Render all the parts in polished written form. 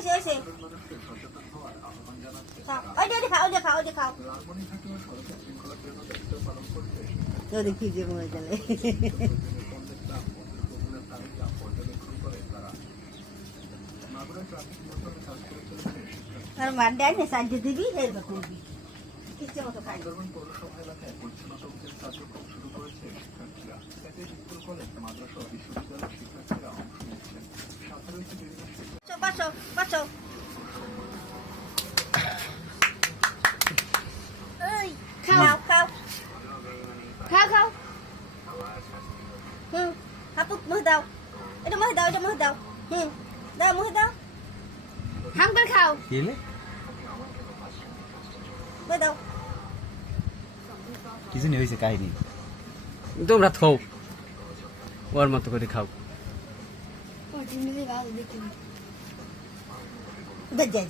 ওইসে খাও ওই যে খাও ওই যে খাও ওই যে খাও যদি কি যে মরে গেলে আর মার দেয় না সাহায্য দিবি এরকম করবি ইচ্ছে মতো খাই বাঁচো বাঁচো খাও খাও খাও খাও হাপুক মুখ দাও এটা মুখ দাও এটা মুখ দাও দাও মুখ দাও হাম করে খাও মুখ দাও কিছু নেই হয়েছে কাহিনী তোমরা থও ওর মতো করে খাও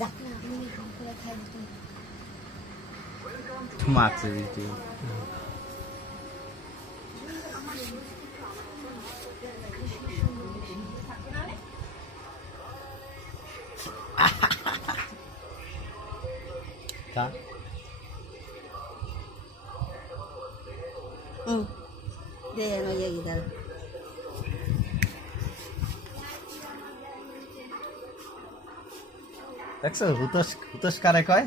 যা মাছ দিতে দে no llegue tal দেখছো হুতস হুতস কারে কয়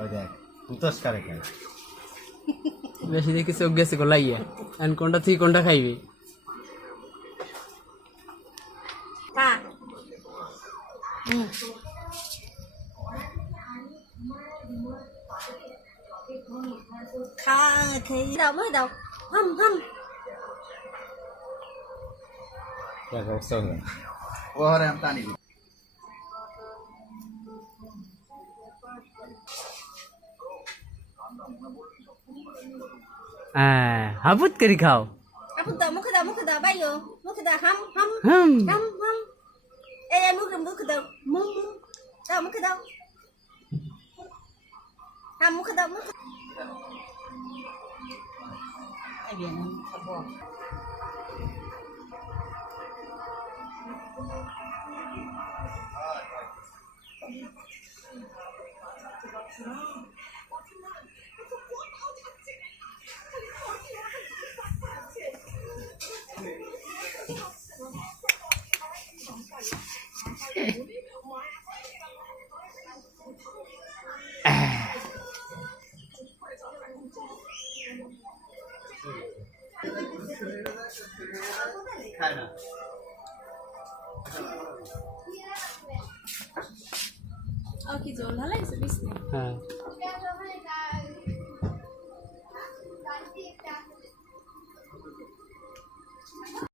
ওই দেখ হুতস কারে কয় বেশি দেখি চোখ গেছে গোলাইয়া এখন কোনটা থেকে কোনটা খাইবে khá thì đâu mới đâu hâm hâm দেখো সঙ্গে ওরে আমি টানি হাবুত করে খাও aku dah muka dah bayo muka dah ham ham হুম ham ham muka dah mum dah muka dah ham muka dah muka ai bien sabor খায় না কি জল ঢালাইছে বিছনা হ্যাঁ